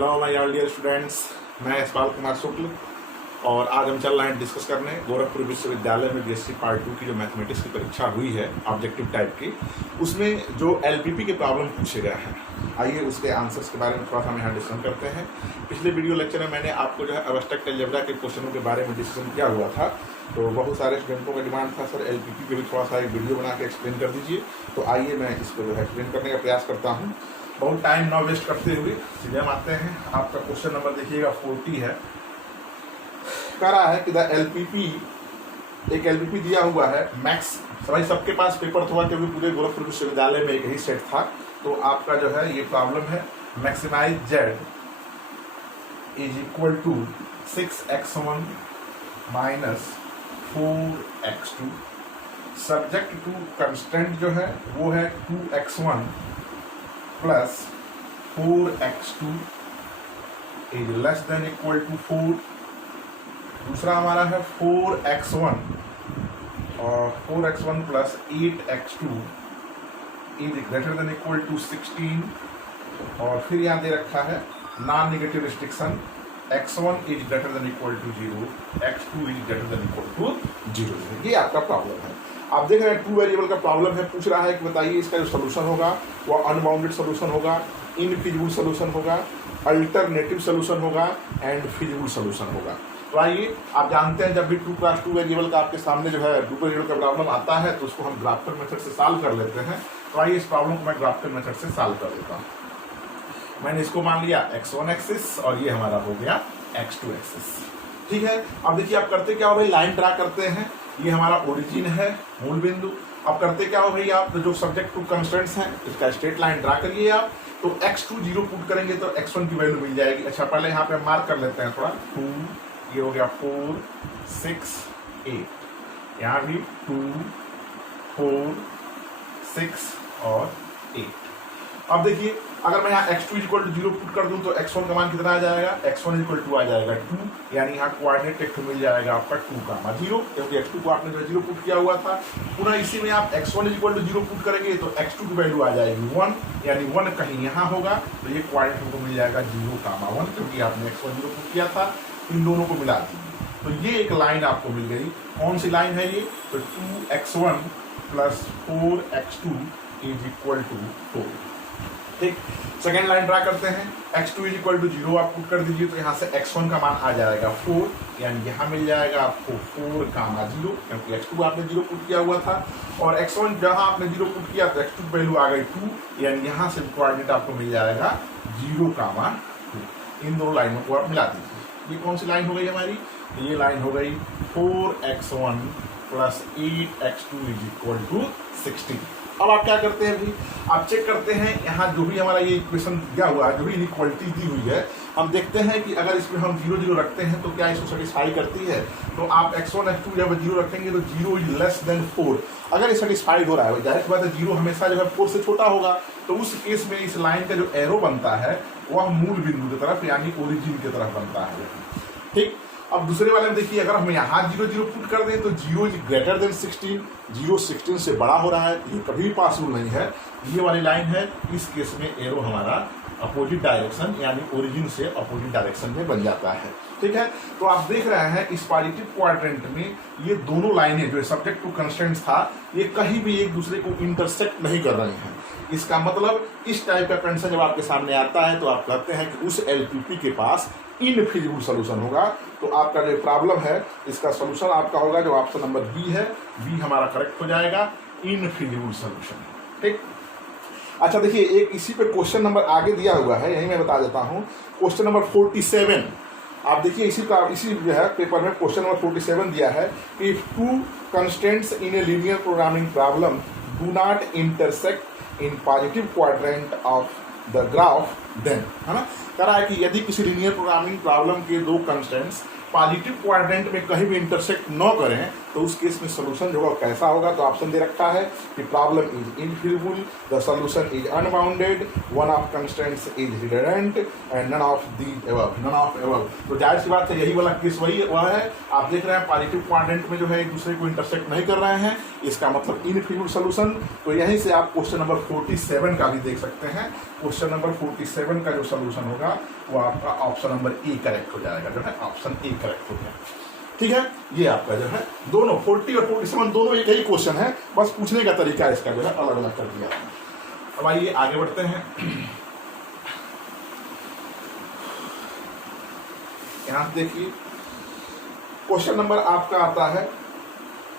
Hello my all dear students, मैं यशपाल कुमार शुक्ल और आज हम चल रहे हैं डिस्कस करने गोरखपुर विश्वविद्यालय में बीएससी पार्ट 2 की जो मैथमेटिक्स की परीक्षा हुई है ऑब्जेक्टिव टाइप की, उसमें जो एलपीपी के प्रॉब्लम पूछे गए हैं, आइए उसके आंसर्स के बारे में थोड़ा सा हम यहाँ डिस्कस करते हैं। पिछले वीडियो लेक्चर में मैंने आपको जो है एब्स्ट्रैक्ट अलजेब्रा के क्वेश्चनों के बारे में डिस्कशन किया हुआ था, तो बहुत सारे स्टूडेंटों का डिमांड था सर एलपीपी पे भी थोड़ा सा एक वीडियो बना के एक्सप्लेन कर दीजिए। तो आइए मैं इसको जो है एक्सप्लेन करने का प्रयास करता हूँ। बहुत टाइम ना वेस्ट करते हुए सीधे हम आते हैं। आपका क्वेश्चन नंबर देखिएगा 40 है। कह रहा है कि द एलपीपी, एक एलपीपी दिया हुआ है मैक्स, सभी सबके पास पेपर था क्योंकि पूरे गोरखपुर विश्वविद्यालय में एक ही सेट था। तो आपका जो है ये प्रॉब्लम है maximize Z is equal to 6x1 minus 4x2। Subject to constant जो है वो है 2x1 plus 4x2 is less than equal to 4। दूसरा हमारा है 4x1 और 4x1 plus 8x2 is greater than equal to 16। और फिर यहाँ दे रखा है non negative restriction x1 is greater than equal to 0, x2 is greater than equal to 0। ये आपका प्रॉब्लम है। आप देख रहे हैं 2 वेरिएबल का प्रॉब्लम है। पूछ रहा है कि बताइए इसका जो सोल्यूशन होगा वो अनबाउंडेड सोल्यूशन होगा, इनफिजिबल सोल्यूशन होगा, अल्टरनेटिव सोल्यूशन होगा एंड फिजिबल सोल्यूशन होगा। तो आइए, आप जानते हैं जब भी 2x2 वेरिएबल का आपके सामने जो है 2 वेरिएबल का प्रॉब्लम आता है तो उसको हम ग्राफ्टर मेथड से सॉल्व कर लेते हैं। तो आइए इस प्रॉब्लम को मैं ग्राफ्टर मेथड से सॉल्व कर देता हूँ। मैंने इसको मान लिया x1 एक्सिस और ये हमारा हो गया x2 एक्सिस। ठीक है, अब देखिए आप करते क्या हो भाई, लाइन ड्रा करते हैं। ये हमारा ओरिजिन है, मूल बिंदु। अब करते क्या हो भाई, आप जो सब्जेक्ट टू कंस्टेंट्स हैं इसका स्ट्रेट लाइन ड्रा करिए आप। तो x2 0 पुट करेंगे तो x1 की वैल्यू मिल जाएगी। अच्छा, पहले यहाँ पे मार्क कर लेते हैं थोड़ा। 2, ये हो गया 4, 6, 8। यहाँ भी 2, 4, 6 और 8। अब देखिए अगर मैं यहाँ x2 इक्वल टू 0 पुट कर दूं तो x1 का मान कितना आ जाएगा, x1 इक्वल टू आ जाएगा 2, यानी यहाँ कोऑर्डिनेट एक मिल जाएगा आपका 2 का 0, क्योंकि x2 को आपने जो 0 पुट किया हुआ था। पुनः इसी में आप x1 इक्वल टू 0 पुट करेंगे तो x2 की वैल्यू आ जाएगी 1, यानी 1 कहीं यहाँ होगा तो ये कोऑर्डिनेट हमको मिल जाएगा 0, 1, क्योंकि आपने x1 0 पुट किया था। इन दोनों को मिला दीजिए तो ये एक लाइन आपको मिल गई। कौन सी लाइन है ये, तो 2x1 plus 4x2 is equal to 4। ठीक, सेकेंड लाइन ड्रा करते हैं। x2 इज इक्वल टू 0 आप पुट कर दीजिए तो यहाँ से x1 का मान आ जाएगा 4, यानी यहाँ मिल जाएगा आपको 4, 0, क्योंकि x2 आपने 0 पुट किया हुआ था। और x1 जहाँ आपने 0 पुट किया तो x2 की वैल्यू आ गई 2, यानी यहाँ से कोऑर्डिनेट आपको मिल जाएगा 0, 2। इन दोनों लाइनों को आप मिला दीजिए। ये कौन सी लाइन हो गई हमारी, ये लाइन हो गई 4x1 plus 8x2 is equal to 16। अब आप क्या करते हैं भाई, आप चेक करते हैं यहाँ जो भी हमारा ये इक्वेशन दिया हुआ है, जो भी इनइक्वालिटी दी हुई है, हम देखते हैं कि अगर इसमें हम 0, 0 रखते हैं तो क्या इसको सेटिस्फाई करती है। तो आप x1 x2 जब 0 रखेंगे तो 0 इज लेस देन 4। अगर ये सेटिस्फाइड हो रहा है, जाहिर सी बात है 0 हमेशा जो है 4 से छोटा होगा, तो उस केस में इस लाइन का जो एरो बनता है वह मूल बिंदु की तरफ यानी ओरिजिन की तरफ बनता है। ठीक, अब दूसरे वाले में देखिए अगर हम यहाँ 0, 0 पुट कर दें तो 0 इज ग्रेटर देन 16, 0 16 से बड़ा हो रहा है, ये कभी भी पॉसिबल नहीं है। ये वाली लाइन है, इस केस में एरो हमारा अपोजिट डायरेक्शन यानी ओरिजिन से अपोजिट डायरेक्शन में बन जाता है। ठीक है, तो आप देख रहे हैं इस पॉजिटिव क्वाड्रेंट में ये दोनों लाइनें जो सब्जेक्ट टू कंस्टेंट्स था ये कहीं भी एक दूसरे को इंटरसेक्ट नहीं कर रही हैं। इसका मतलब इस टाइप का कंडीशन जब आपके सामने आता है तो आप कहते हैं कि उस एलपीपी के पास इनफिजिबल सोल्यूशन होगा। तो आपका जो प्रॉब्लम है इसका सोल्यूशन आपका होगा जो ऑप्शन नंबर बी है, बी हमारा करेक्ट हो जाएगा, इनफिजिबल सोल्यूशन। ठीक, अच्छा देखिए एक इसी पे क्वेश्चन नंबर आगे दिया हुआ है, यही मैं बता देता हूँ। क्वेश्चन नंबर 47 आप देखिए इसी जो है पेपर में क्वेश्चन नंबर 47 दिया है कि if 2 constants in a linear programming problem do not intersect in positive quadrant of the graph then, है ना। कह रहा है कि यदि किसी लीनियर प्रोग्रामिंग प्रॉब्लम के 2 कंस्टेंट्स पॉजिटिव क्वाड्रेंट में कहीं भी इंटरसेक्ट न करें तो उस केस में सोल्यूशन जो होगा कैसा होगा, तो ऑप्शन दे रखा है कि problem is infeasible, the solution is unbounded, one of constants is redundant and none of above. तो जाहिर सी बात है यही वाला केस वही वह है। आप देख रहे हैं पॉजिटिव क्वाड्रेंट में जो है एक दूसरे को इंटरसेक्ट नहीं कर रहे हैं, इसका मतलब इनफिजिबल सोल्यूशन। तो यहीं से आप क्वेश्चन नंबर 47 का भी देख सकते हैं। क्वेश्चन नंबर 47 का जो सोल्यूशन होगा वो आपका ऑप्शन नंबर ए करेक्ट हो जाएगा, जो है ऑप्शन ए करेक्ट हो गया। ठीक है, ये आपका जो है दोनों 40 और 47 दोनों एक ही क्वेश्चन है, बस पूछने का तरीका इसका जो है अलग अलग कर दिया। अब आइए आगे बढ़ते हैं। यहां देखिए क्वेश्चन नंबर आपका आता है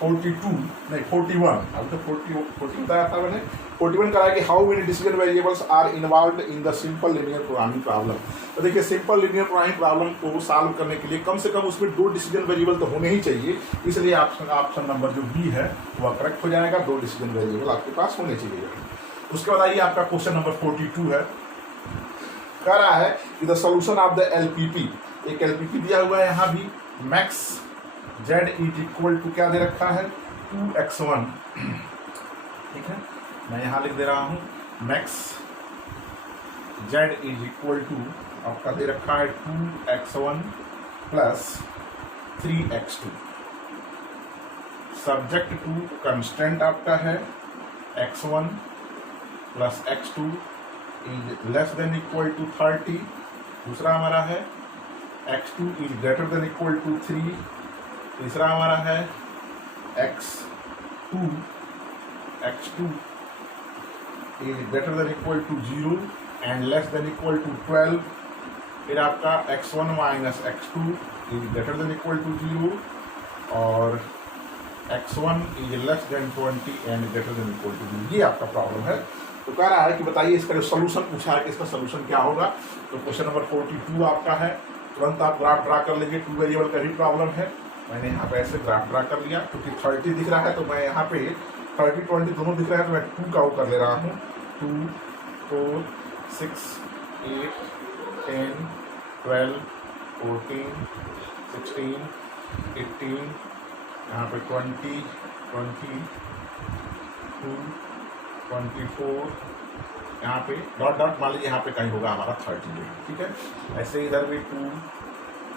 42 नहीं 41, अब तो 40 बताया था मैंने। 41 करा है कि how many decision variables are involved in the simple linear programming problem. तो देखिए सिंपल लीनियर प्रोग्रामिंग प्रॉब्लम को सॉल्व करने के लिए कम से कम उसमें 2 डिसीजन वेरिएबल तो होने ही चाहिए, इसलिए ऑप्शन नंबर जो बी है वह करेक्ट हो जाएगा। 2 डिसीजन वेरिएबल आपके पास होने चाहिए। उसके बाद आइए आपका क्वेश्चन नंबर 42 है, कह रहा है कि the solution of the LPP, एक एलपीपी दिया हुआ है यहाँ भी, max Z is equal to क्या दे रखा है 2x1। ठीक है, मैं यहाँ लिख दे रहा हूँ max Z is equal to आपका दे रखा है 2x1 plus 3x2। Subject to constant आपका है x1 plus x2 is less than equal to 30। दूसरा हमारा है x2 is greater than equal to 3। तीसरा हमारा है x2 is greater than equal to 0 and less than equal to 12। फिर आपका x1 minus x2 is greater than equal to 0 और x1 is less than 20 and greater than equal to 0। ये आपका problem है। तो कह रहा है कि बताइए इसका जो सोल्यूशन पूछा है कि इसका सोल्यूशन क्या होगा। तो क्वेश्चन नंबर 42 आपका है, तुरंत आप ग्राफ ड्रा कर लीजिए। 2 वेरिएबल का भी प्रॉब्लम है, मैंने यहाँ पे ऐसे ग्राफ ड्रा कर लिया क्योंकि 30 दिख रहा है तो मैं यहाँ पे 30 20 दोनों दिख रहा है तो मैं 2 का वो कर ले रहा हूँ। 2 4 6 8 10 12 14 16 18 यहाँ पे 20 22 24 यहाँ पे डॉट डॉट मान लीजिए यहाँ पे कहीं होगा हमारा 30। ठीक है, ऐसे इधर भी 2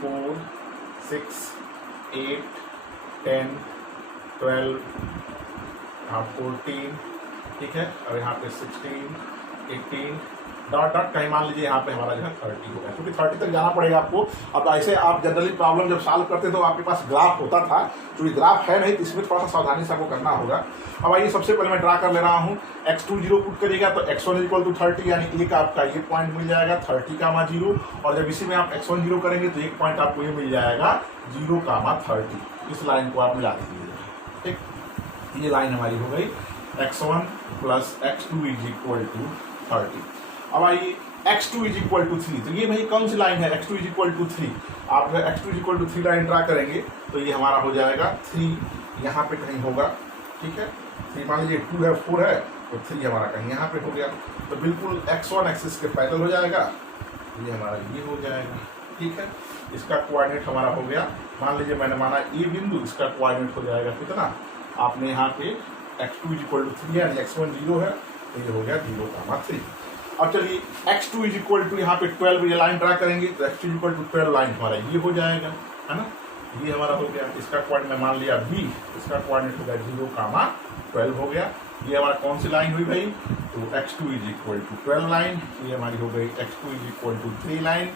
4 6 8 10 12 यहाँ 14। ठीक है, और यहाँ पे 16 18 डॉट डॉट कहीं मान लीजिए यहाँ पे हमारा जो है 30 होगा, क्योंकि 30 तक जाना पड़ेगा आपको। अब ऐसे आप जनरली प्रॉब्लम जब सॉल्व करते तो आपके पास ग्राफ होता था, क्योंकि ग्राफ है नहीं तो इसमें थोड़ा सा सावधानी से आपको करना होगा। अब आइए सबसे पहले मैं ड्रा कर ले रहा हूँ। x2 0 पुट करिएगा तो x1 इक्वल टू 30, यानी एक आपका ये पॉइंट मिल जाएगा 30, 0। और जब इसी में आप x1 0 करेंगे तो एक पॉइंट आपको ये मिल जाएगा 0, 30। इस लाइन को आप मिला दीजिएगा। ठीक, ये लाइन हमारी हो गई x1 plus x2 is equal to 30। अब आइए x2 इज इक्वल टू 3, तो ये भाई कौन सी लाइन है x2 इज इक्वल टू 3। आप अगर x2 is equal to 3 line draw करेंगे तो ये हमारा हो जाएगा 3 यहाँ पे कहीं होगा। ठीक है, 3 मान लीजिए 2 है 4 है तो 3 हमारा कहीं यहाँ पे हो गया, तो बिल्कुल x1 एक्सिस के पैरेलल हो जाएगा, ये हमारा ये हो जाएगा। ठीक है, इसका कोऑर्डिनेट हमारा हो गया, मान लीजिए मैंने माना ए बिंदु, इसका कोऑर्डिनेट हो जाएगा कितना, आपने यहाँ पे x2 इज इक्वल टू 3 यानी x1 0 है तो ये हो गया 0, 3। अब चलिए x2 इज इक्वल टू यहाँ पे 12 ये लाइन ड्रा करेंगे तो x2 is equal to 12 line हमारा ये हो जाएगा, है ना, ये हमारा हो गया। इसका कोऑर्डिनेट मान लिया b, इसका कोऑर्डिनेट हो गया 0, 12 हो गया। ये हमारा कौन सी लाइन हुई भाई, तो x2 is equal to 12 line, ये हमारी हो गई x2 is equal to 3 line.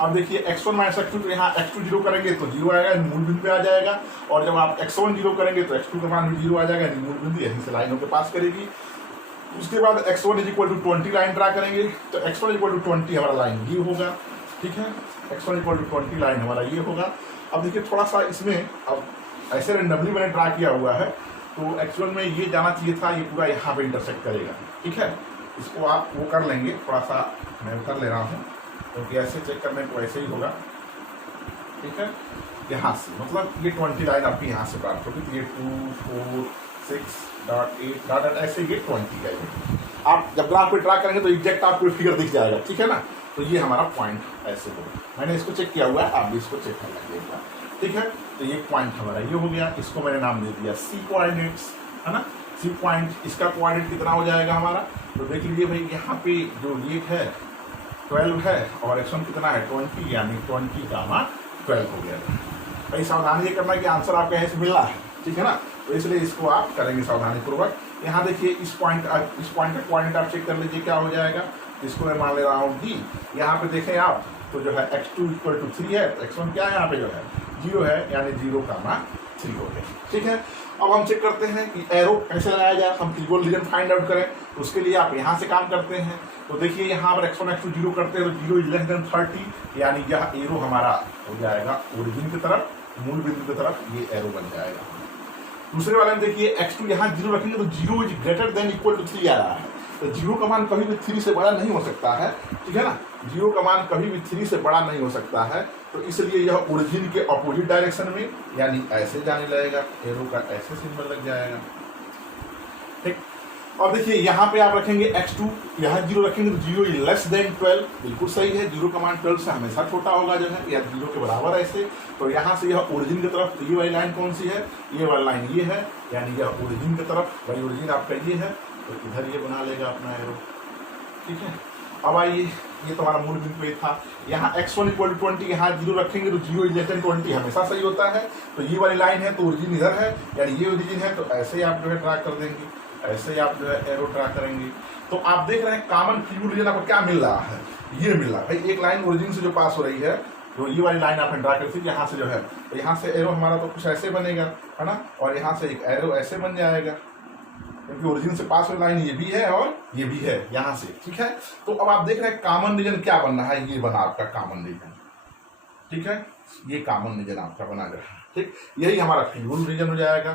अब देखिए x1 माइनस x2, तो यहाँ x2 0 करेंगे तो 0 आएगा, मूल बिंदु पे आ जाएगा, और जब आप x1 0 करेंगे तो x2 का मान भी 0 आ जाएगा, मूल बिंदु यहीं से लाइनों के पास करेगी। उसके बाद x1 is equal to 20 line draw करेंगे तो x1 इज इक्वल टू 20 हमारा लाइन ये होगा। ठीक है, x1 इक्वल टू 20 लाइन हमारा ये होगा। अब देखिए थोड़ा सा इसमें अब ऐसे रेंडमली मैंने ड्रा किया हुआ है, तो एक्चुअल में ये जाना चाहिए था, ये पूरा यहाँ पे इंटरसेक्ट करेगा। ठीक है, इसको आप वो कर लेंगे, थोड़ा सा मैं कर ले रहा हूँ क्योंकि ऐसे चेक करने को ऐसे ही होगा। ठीक है, यहाँ से मतलब ये 20 लाइन आपकी यहाँ से प्राप्त होगी, तो ये 2 4 6 डॉट 8 डॉट ऐसे ये 20 है। आप जब ग्राफ पे ड्रा करेंगे तो एग्जैक्ट आपको फिगर दिख जाएगा। ठीक है ना, तो ये हमारा पॉइंट ऐसे होगा। मैंने इसको चेक किया हुआ है, आप भी इसको चेक कर लेंगे एक बार। ठीक है, तो ये पॉइंट हमारा ये हो गया, इसको मैंने नाम दे दिया सी कोऑर्डिनेट्स, है ना। सी पॉइंट, इसका कोऑर्डिनेट कितना हो जाएगा हमारा, तो देख लीजिए भाई यहाँ पे जो ये है 12 है और x1 कितना है 20, यानी 20 का 12 हो गया। भाई सावधानी ये करना कि आंसर आपका यहाँ से मिल रहा है, ठीक है ना, तो इसलिए इसको आप करेंगे सावधानी पूर्वक। यहाँ देखिए इस पॉइंट का कोऑर्डिनेट आप चेक कर लीजिए क्या हो जाएगा, इसको मैं मान ले रहा हूँ डी। यहाँ पे देखें आप तो जो है x2 = 3 है, x1 क्या है यहाँ पे जो है 0 है, यानी 0, 3 हो गया, ठीक है। अब हम चेक करते हैं कि एरो कैसे लगाया जाए, हम ट्रिगोन रीजन फाइंड आउट करें, तो उसके लिए आप यहाँ से काम करते हैं। तो देखिए यहाँ पर x1 x2 0 करते हैं तो 0 > 30, यानी यह एरो हमारा हो जाएगा ओरिजिन की तरफ, मूल बिंदु की तरफ, ये एरो बन जाएगा। दूसरे वाले में देखिए x2 यहाँ 0 रखेंगे तो 0 > 3 आ रहा है, तो 0 का मान कभी भी 3 से बड़ा नहीं हो सकता है, ठीक है ना, 0 का मान कभी भी 3 से बड़ा नहीं हो सकता है, तो इसलिए यह ओरिजिन के अपोजिट डायरेक्शन में, यानी ऐसे जाने लगेगा, एरो का ऐसे सिंबल लग जाएगा, ठीक। और देखिए यहाँ पे आप रखेंगे x2, यहाँ 0 रखेंगे तो 0 < 12, बिल्कुल सही है, 0 का मान 12 से हमेशा छोटा होगा जो है, या 0 के बराबर ऐसे। तो यहाँ से यह ओरिजिन की तरफ, तो ये वाली लाइन कौन सी है, ये वाली लाइन ये है, यानी यह ओरिजिन की तरफ, वही ओरिजिन आपका ये है, तो इधर ये बना लेगा अपना एरो, ठीक है। अब आइए, ये तुम्हारा मूल बिंदु पे था, यहाँ x1 = 20, यहाँ 0 रखेंगे तो 0 < 20 हमेशा सही होता है, तो ये वाली लाइन है तो ओरिजिन इधर है, यानी ये ओरिजिन है, तो ऐसे ही आप जो है ड्रा कर देंगे, ऐसे ही आप जो है एरो ड्रा करेंगे। तो आप देख रहे हैं कॉमन फ्यूल रीजन आपको क्या मिल रहा है, ये मिल रहा है भाई, एक लाइन ओरिजिन से जो पास हो रही है, तो ये वाली लाइन आपने ड्रा कर दी यहाँ से जो है, तो यहाँ से एरो हमारा तो कुछ ऐसे बनेगा, है ना, और यहाँ से एक एरो ऐसे बन जाएगा, क्योंकि ओरिजिन से पास वाली लाइन ये भी है और ये भी है यहाँ से, ठीक है। तो अब आप देख रहे हैं कॉमन रीजन क्या बनना है, ये बना आपका कॉमन रीजन, ठीक है, ये कॉमन रीजन आपका बना गया, ठीक, यही हमारा फ्यूल रीजन हो जाएगा,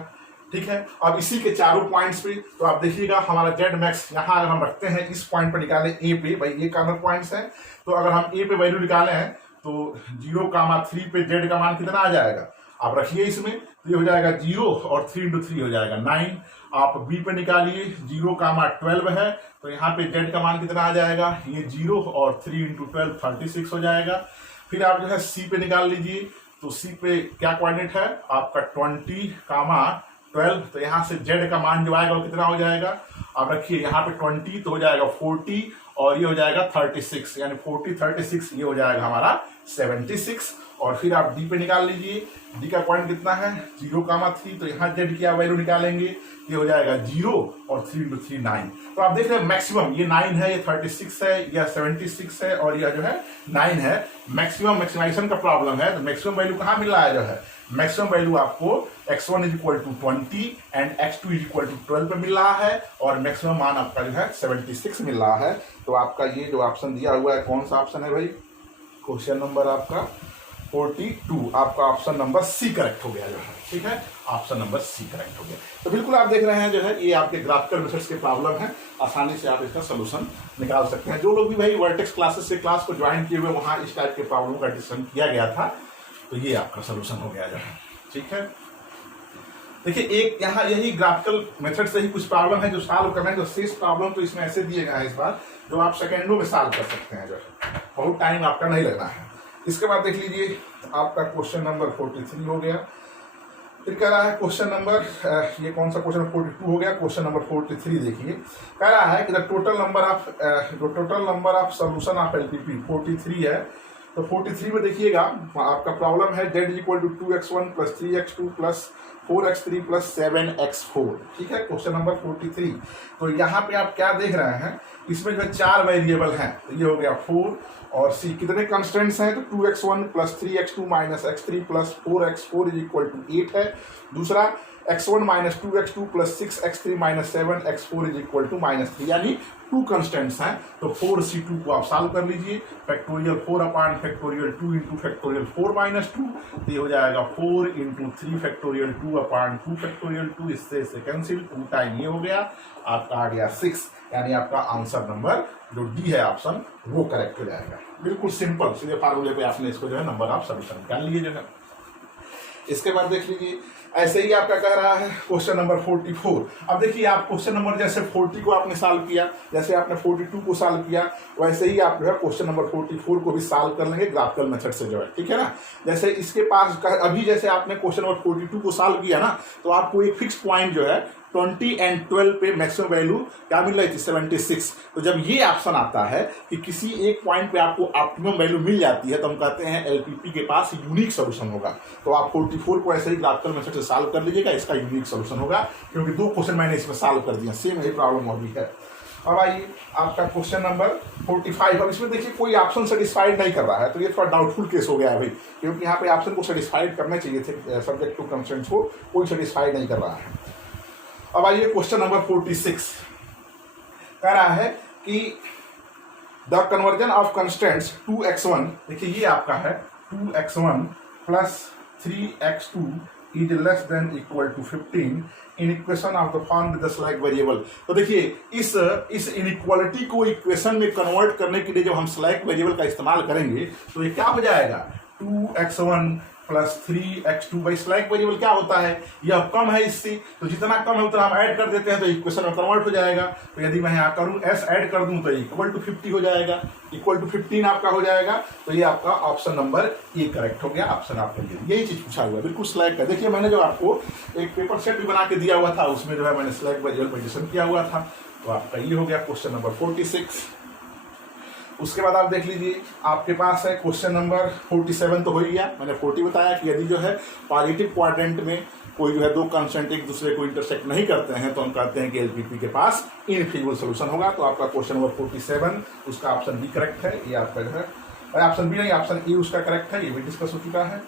ठीक है। अब इसी के चारों पॉइंट्स पे तो आप देखिएगा हमारा जेड मैक्स यहाँ अगर हम रखते हैं, इस पॉइंट पर निकालें ए पे, भाई ये कॉर्नर पॉइंट्स हैं, तो अगर हम ए पे वैल्यू निकाले हैं तो 0, 3 पे जेड का मान कितना आ जाएगा, आप रखिए इसमें, तो ये हो जाएगा 0 और 3 × 3 हो जाएगा 9। आप बी पे निकालिए, 0, 12 है, तो यहाँ पे जेड का मान कितना आ जाएगा, ये 0 और 3 × 12 36 हो जाएगा। फिर आप जो है सी पे निकाल लीजिए, तो सी पे क्या कोऑर्डिनेट है आपका 20, 12, तो यहाँ से जेड का मान जो आएगा वो कितना हो जाएगा, आप रखिए यहाँ पे 20 तो हो जाएगा 40 और ये हो जाएगा 36, यानी 40 36 ये हो जाएगा हमारा 76। और फिर आप डी पे निकाल लीजिए, डी का पॉइंट कितना है 0, 3, तो यहाँ जेड की वैल्यू निकालेंगे, ये हो जाएगा 0 और 3 × 3 9। तो आप देख रहे हैं मैक्सिमम ये 9 है, ये 36 है, या 76 है, और यह जो है 9 है। मैक्सिमाइजेशन का प्रॉब्लम है, तो मैक्सिमम वैल्यू कहाँ मिल रहा है, जो है मैक्सिमम वैल्यू आपको x1 = 20 एंड x2 = 12 पे मिल रहा है, और मैक्सिमम मान आपका जो है 76 मिल रहा है। तो आपका ये जो ऑप्शन दिया हुआ है कौन सा ऑप्शन है भाई, क्वेश्चन नंबर आपका 42, आपका ऑप्शन नंबर सी करेक्ट हो गया जो है, ठीक है, ऑप्शन नंबर सी करेक्ट हो गया। तो बिल्कुल आप देख रहे हैं जो है ये आपके ग्राफिकल मेथड्स के प्रॉब्लम है, आसानी से आप इसका सोल्यूशन निकाल सकते हैं। जो लोग भी भाई वर्टेक्स क्लासेस से क्लास को ज्वाइन किए हुए, वहाँ इस टाइप के प्रॉब्लम का डिस्कशन किया गया था, तो ये आपका सोल्यूशन हो गया जो है, ठीक है। देखिए एक यहाँ यही ग्राफिकल मेथड से ही कुछ प्रॉब्लम है जो सॉल्व करना है, जो शेष प्रॉब्लम तो इसमें ऐसे दिए गए हैं इस बार, जो आप सेकेंडों में सॉल्व कर सकते हैं, जो है बहुत टाइम आपका नहीं लगना है। इसके बाद देख लीजिए आपका क्वेश्चन नंबर 43 हो गया। फिर कह रहा है क्वेश्चन नंबर, ये कौन सा क्वेश्चन 42 हो गया, क्वेश्चन नंबर 43 देखिए, कह रहा है कि the total number of solution of LPP 43 है। तो 43 में देखिएगा आपका प्रॉब्लम है z = 2x1 + 3x2 + 4x3 + 7x4, ठीक है, क्वेश्चन नंबर 43। तो यहाँ पे आप क्या देख रहे हैं, इसमें जो है 4 वेरिएबल हैं, तो ये हो गया 4 और सी, कितने कंस्टेंट्स हैं, तो 2x1 + 3x2 - x3 + 4x4 = 8 है। दूसरा x1 - 2x2 + 6x3 - 7x4 = -3, यानी 2 कंस्टेंट्स हैं। तो 4c2 को आप सॉल्व कर लीजिए, फैक्टोरियल 4/2 × फैक्टोरियल 4 - 2, तो ये हो जाएगा 4 × 3 फैक्टोरियल 2/2 फैक्टोरियल 2, इससे कैंसिल, 2 टाइम ये हो गया, आपका आ गया 6, यानी आपका आंसर नंबर जो डी है ऑप्शन वो करेक्ट हो जाएगा। बिल्कुल सिंपल, सीधे फार्मूले पे आपने इसको जो है नंबर ऑफ सोल्यूशन निकाल लिए जो है। इसके बाद देख लीजिए, ऐसे ही आपका कह रहा है क्वेश्चन नंबर 44। अब देखिए आप क्वेश्चन नंबर जैसे 40 को आपने सॉल्व किया, जैसे आपने 42 को सॉल्व किया, वैसे ही आप जो है क्वेश्चन नंबर 44 को भी सॉल्व कर लेंगे ग्राफिकल मेथड से जो है, ठीक है ना। जैसे इसके पास अभी जैसे आपने क्वेश्चन नंबर 42 को सॉल्व किया ना, तो आपको एक फिक्स पॉइंट जो है 20 and 12 पे मैक्सिमम वैल्यू क्या मिल रही थी 76। तो जब ये ऑप्शन आता है कि किसी एक पॉइंट पे आपको ऑप्टिमम वैल्यू मिल जाती है, तो हम कहते हैं एलपीपी के पास यूनिक सोल्यूशन होगा। तो आप 44 को ऐसे ही ग्राफिकल मेथड से सॉल्व कर लीजिएगा, इसका यूनिक सोल्यूशन होगा, क्योंकि 2 क्वेश्चन मैंने इसमें सॉल्व कर दिया, सेम यही प्रॉब्लम अभी है। अब आइए आपका क्वेश्चन नंबर 45। अब इसमें देखिए कोई ऑप्शन सेटिस्फाइड नहीं कर रहा है, तो ये थोड़ा डाउटफुल केस हो गया है भाई, क्योंकि यहाँ पे ऑप्शन को सेटिस्फाइड करने चाहिए थे, सब्जेक्ट टू कंस्ट्रेंट्स को कोई सेटिस्फाइड नहीं कर रहा है। अब आइए क्वेश्चन नंबर 46 कह रहा है कि the conversion of constants 2x1, देखिए ये आपका है 2x1 plus 3x2 is less than equal to 15 in equation of the form with the slack variable. तो देखिए इस इनइक्वालिटी को इक्वेशन में कन्वर्ट करने के लिए जब हम स्लैक वेरिएबल का इस्तेमाल करेंगे, तो ये क्या हो जाएगा 2x1 plus 3x2 by slack variable क्या होता है, यह कम है इससे, तो जितना कम है उतना हम ऐड कर देते हैं तो इक्वेशन में कन्वर्ट हो जाएगा। तो यदि मैं यहाँ करूँ s ऐड कर दूं तो इक्वल टू 50 हो जाएगा, इक्वल टू 15 आपका हो जाएगा। तो ये आपका ऑप्शन नंबर ए करेक्ट हो गया, ऑप्शन आपका यही चीज पूछा हुआ है बिल्कुल स्लैक का। देखिए मैंने जो आपको एक पेपर सेट भी बना के दिया हुआ था, उसमें जो है मैंने स्लैक वेरिएबल मेंशन किया हुआ था। तो आपका ये हो गया क्वेश्चन नंबर 46। उसके बाद आप देख लीजिए आपके पास है क्वेश्चन नंबर 47 तो हो ही गया, मैंने 40 बताया कि यदि जो है पॉजिटिव क्वाड्रेंट में कोई जो है 2 कांस्टेंट एक दूसरे को इंटरसेक्ट नहीं करते हैं, तो हम कहते हैं कि एलपीपी के पास इनफिजिबल सॉल्यूशन होगा। तो आपका क्वेश्चन नंबर 47 उसका ऑप्शन बी करेक्ट है, ये आपका जो है ऑप्शन बी नहीं ऑप्शन ए उसका करेक्ट है, ये भी डिस्कस हो चुका है।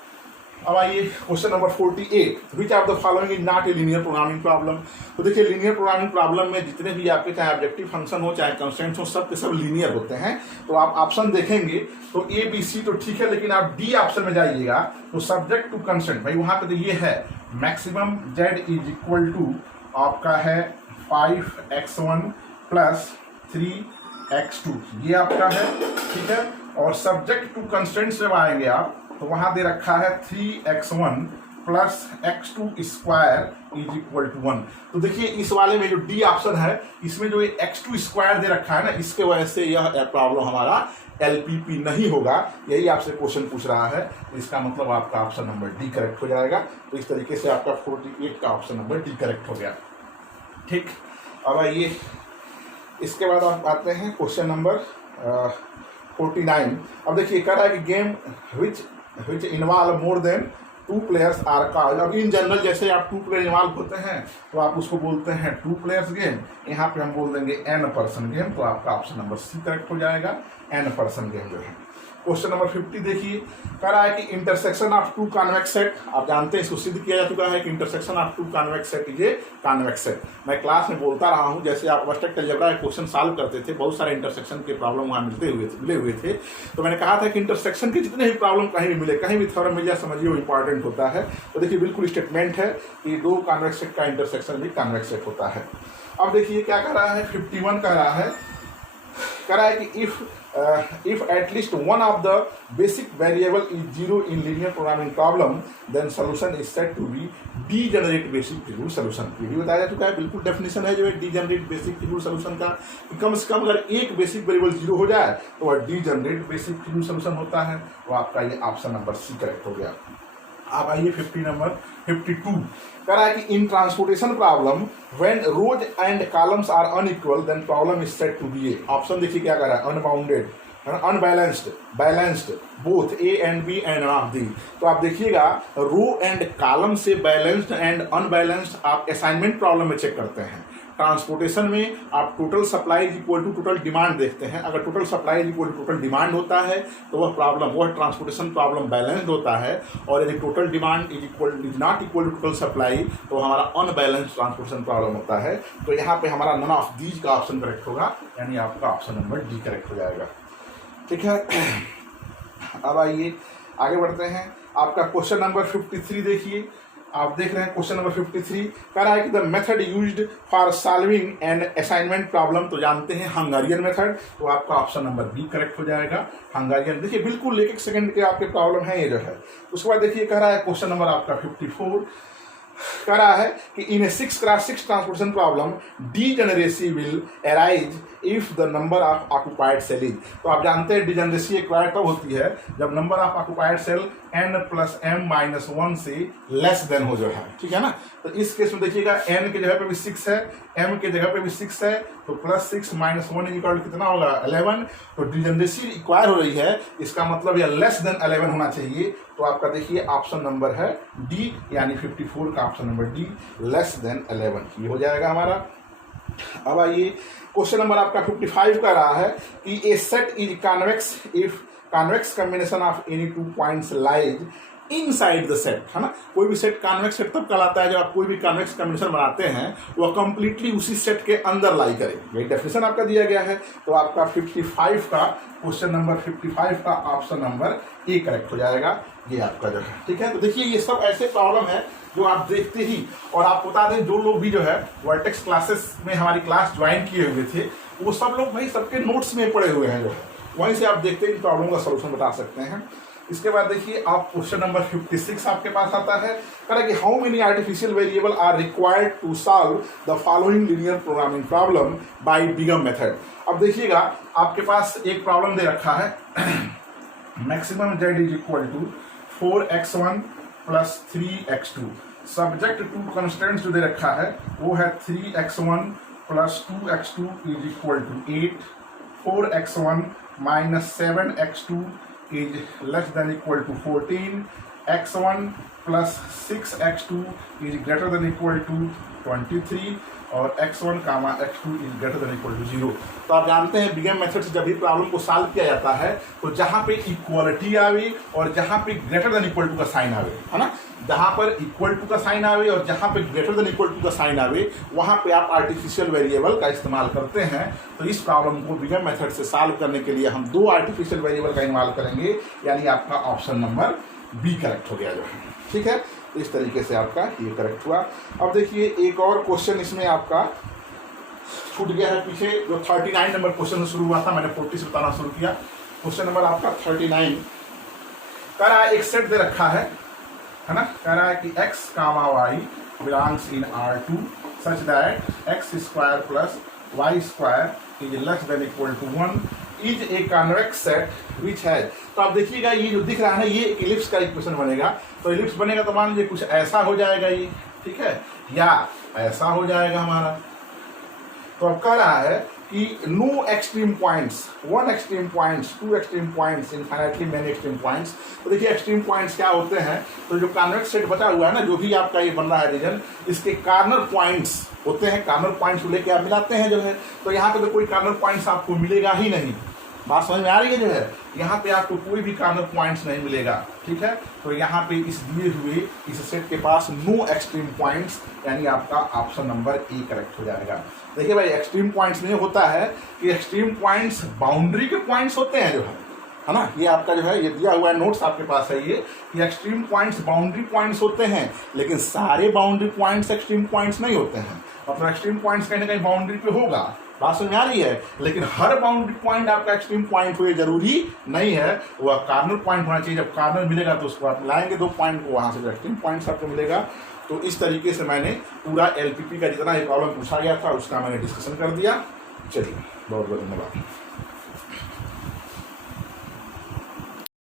अब आइए question number 48, which of the following is not a linear programming problem. तो देखिए लीनियर प्रोग्रामिंग प्रॉब्लम में जितने भी आपके चाहे ऑब्जेक्टिव फंक्शन हो चाहे कंस्ट्रेंट्स हो, सब के सब लीनियर होते हैं। तो आप ऑप्शन देखेंगे तो ए बी सी तो ठीक है, लेकिन आप डी ऑप्शन में जाइएगा तो सब्जेक्ट टू कंस्ट्रेंट, भाई वहां पे तो ये है maximum Z is equal to आपका है 5x1 प्लस 3x2, ये आपका है, ठीक है। और सब्जेक्ट टू कंस्ट्रेंट जब आएंगे आप तो वहां दे रखा है 3x1 plus x2 square is equal to 1। तो देखिए इस वाले में जो डी ऑप्शन है, इसमें जो ये x2 स्क्वायर दे रखा है ना, इसके वजह से यह प्रॉब्लम हमारा एलपीपी नहीं होगा, यही आपसे क्वेश्चन पूछ रहा है। इसका मतलब आपका ऑप्शन नंबर डी करेक्ट हो जाएगा। तो इस तरीके से आपका 48 का ऑप्शन नंबर डी करेक्ट हो गया, ठीक। अब आइए इसके बाद आप आते हैं क्वेश्चन नंबर 49। अब देखिए कह रहा है कि game which involve more than 2 players are called। अब इन जनरल जैसे आप 2 प्लेयर इन्वॉल्व होते हैं तो आप उसको बोलते हैं 2 प्लेयर्स गेम, यहाँ पे हम बोल देंगे n पर्सन गेम। तो आपका ऑप्शन नंबर सी करेक्ट हो जाएगा, n पर्सन गेम जो है। क्वेश्चन नंबर 50 देखिए कह रहा है कि इंटरसेक्शन ऑफ 2 कॉन्वेक्स सेट, आप जानते हैं इसको सिद्ध किया जा चुका है कि intersection of 2 convex set is a convex set. मैं क्लास में बोलता रहा हूं, जैसे आप अब्स्ट्रैक्ट अलजेब्रा क्वेश्चन सॉल्व करते थे, बहुत सारे इंटरसेक्शन के प्रॉब्लम वहां मिले हुए थे। तो मैंने कहा था कि इंटरसेक्शन के जितने भी प्रॉब्लम कहीं भी मिले, कहीं भी थ्योरम मिल जाए, समझिए वो इंपॉर्टेंट होता है। तो देखिए बिल्कुल स्टेटमेंट है कि 2 कॉन्वेक्स सेट का इंटरसेक्शन भी कॉन्वेक्स सेट होता है। अब देखिए क्या कह रहा है 51 कह रहा है कि if at least one of the basic variable is 0 in linear programming problem, then solution is said to be degenerate basic figur solution। ये भी बताया जा चुका है, बिल्कुल डेफिनेशन है जो है degenerate basic figure solution का, कि कम से कम अगर एक बेसिक वेरिएबल 0 हो जाए तो वह degenerate basic figure solution होता है। तो आपका ये ऑप्शन नंबर सी करेक्ट हो गया। अब आइए 52 कह रहा है कि in transportation problem when rows and columns are unequal then problem is said to be a. Option देखिए क्या कह रहा है, unbounded, unbalanced, balanced, both a and b and of the. तो आप देखिएगा रो एंड कॉलम से बैलेंस्ड एंड अनबैलेंस्ड आप असाइनमेंट प्रॉब्लम में चेक करते हैं। ट्रांसपोर्टेशन में आप total supply is equal to total demand देखते हैं। अगर total supply is equal to total demand होता है तो वह ट्रांसपोर्टेशन प्रॉब्लम बैलेंस्ड होता है, और यदि total demand is not equal to total supply तो हमारा अनबैलेंस्ड ट्रांसपोर्टेशन प्रॉब्लम होता है। तो यहाँ पे हमारा नन ऑफ दीज का ऑप्शन करेक्ट होगा, यानी आपका ऑप्शन नंबर डी करेक्ट हो जाएगा, ठीक है। अब आइए आगे बढ़ते हैं। आपका क्वेश्चन नंबर 53 देखिए आप देख रहे हैं क्वेश्चन नंबर 53 कह रहा है कि the method used for solving an assignment problem, तो जानते हैं हंगेरियन मेथड, तो आपका ऑप्शन नंबर बी करेक्ट हो जाएगा। हंगेरियन देखिए बिल्कुल एक सेकंड के आपके प्रॉब्लम है ये जो है। उसके बाद देखिए कह रहा है क्वेश्चन नंबर आपका 54 कह रहा है कि in a 6x6 transportation problem degeneracy will arise if the number of occupied cell is, तो आप जानते हैं डीजेनरेसी एक्वायर तब होती है जब number of occupied cell n + m-1 से लेस देन हो जो है, ठीक है ना। तो इस केस में देखिएगा n की जगह पे भी 6 है, m की जगह पे भी 6 है, तो +6 - 1 इक्वल कितना होगा 11। तो डीजेनरेसी एक्वायर हो रही है, इसका मतलब यह लेस देन 11 होना चाहिए। तो आपका देखिए ऑप्शन नंबर है डी, यानी 54 का option number D less than 11 ये हो जाएगा हमारा। अब आइए क्वेश्चन नंबर आपका 55 का रहा है कि a set is convex if convex combination of any 2 points lies inside the set, है ना। कोई भी सेट कॉन्वेक्स सेट तब कहलाता है जब आप कोई भी कॉन्वेक्स कॉम्बिनेशन बनाते हैं वह कंप्लीटली उसी सेट के अंदर लाई करे, यही डेफिनेशन आपका दिया गया है। तो आपका 55 का क्वेश्चन नंबर 55 का ऑप्शन नंबर ए करेक्ट हो जाएगा, ये आपका जो है, ठीक है। तो देखिए ये सब ऐसे प्रॉब्लम है जो आप देखते ही, और आप बता दें जो लोग भी जो है वर्टेक्स क्लासेस में हमारी क्लास ज्वाइन किए हुए थे वो सब लोग भाई सबके नोट्स में पड़े हुए हैं जो है, वहीं से आप देखते ही इन प्रॉब्लम का सोल्यूशन बता सकते हैं। इसके बाद देखिए आप क्वेश्चन नंबर 56 आपके पास आता है, कह रहा है कि how many artificial variable are required to solve the following linear programming problem by big M method. अब देखिएगा आपके पास एक प्रॉब्लम दे रखा है maximum z = 4x1 + 3x2, subject to constants जो दे रखा है वो है 3x1 + 2x2 = 8, 4x1 - 7x2 is less than equal to 14, x1 + 6x2 is greater than equal to 23 और x1, x2 is greater than equal to 0। तो आप जानते हैं बिगम मेथड से जब भी प्रॉब्लम को सॉल्व किया जाता है तो जहां पे इक्वलिटी आवे और जहां पे ग्रेटर देन इक्वल टू का साइन आवे, है ना, जहां पर इक्वल टू का साइन आवे और जहां पे ग्रेटर देन इक्वल टू का साइन आवे वहां पे आप आर्टिफिशियल वेरिएबल का इस्तेमाल करते हैं। तो इस प्रॉब्लम को बिगम मेथड से सॉल्व करने के लिए हम 2 आर्टिफिशियल वेरिएबल का इस्तेमाल करेंगे, यानी आपका ऑप्शन नंबर बी करेक्ट हो गया जो है, ठीक है। इस तरीके से आपका ये करेक्ट हुआ। अब देखिए एक और क्वेश्चन इसमें आपका छूट गया है पीछे, जो 39 नंबर क्वेश्चन शुरू हुआ था, मैंने 40 से बताना शुरू किया। क्वेश्चन नंबर आपका 39 कह रहा है एक सेट दे रखा है ना, कह रहा है कि x, y belongs in R2 such that x² + y² is less than equal to 1 इज a convex set which has. तो आप देखिएगा ये जो दिख रहा है ये एक इलिप्स का इक्वेशन बनेगा। तो इलिप्स बनेगा तो मान लीजिए कुछ ऐसा हो जाएगा ये, ठीक है, या ऐसा हो जाएगा हमारा। तो अब कह रहा है कि no extreme points, 1 extreme points, 2 extreme points, infinitely many extreme points. तो देखिए एक्सट्रीम पॉइंट्स क्या होते हैं, तो जो कॉन्वेक्स सेट बचा हुआ है ना, जो भी आपका ये बन रहा है रीजन, इसके कॉर्नर पॉइंट्स होते हैं, कॉर्नर पॉइंट्स को लेके आप मिलाते हैं जो है। तो यहाँ पे तो कोई कॉर्नर पॉइंट्स आपको मिलेगा ही नहीं, बात समझ में आ रही है जो है, यहाँ पे आपको कोई भी कॉर्नर पॉइंट्स नहीं मिलेगा, ठीक है। तो यहाँ पे इस दिए हुए इस सेट के पास नो एक्सट्रीम पॉइंट्स, यानी आपका ऑप्शन नंबर ए करेक्ट हो जाएगा। देखिए भाई एक्सट्रीम पॉइंट्स में होता है कि एक्सट्रीम पॉइंट्स बाउंड्री के पॉइंट्स होते हैं जो है ना, ये आपका जो है ये दिया हुआ है नोट्स आपके पास है ये कि एक्सट्रीम पॉइंट्स बाउंड्री पॉइंट्स होते हैं, लेकिन सारे बाउंड्री पॉइंट्स एक्सट्रीम पॉइंट्स नहीं होते हैं। मतलब एक्सट्रीम पॉइंट्स कहीं ना कहीं बाउंड्री पे होगा, बात समझ में आ रही है, लेकिन हर बाउंड्री पॉइंट आपका एक्सट्रीम पॉइंट हो ये जरूरी नहीं है, वह कॉर्नर पॉइंट होना चाहिए। जब कॉर्नर मिलेगा तो उसको आप लाएंगे 2 पॉइंट को, वहां से एक्सट्रीम पॉइंट्स आपको मिलेगा। तो इस तरीके से मैंने पूरा एलपीपी का जितना ये प्रॉब्लम पूछा गया था उसका मैंने डिस्कशन कर दिया। चलिए बहुत बहुत धन्यवाद।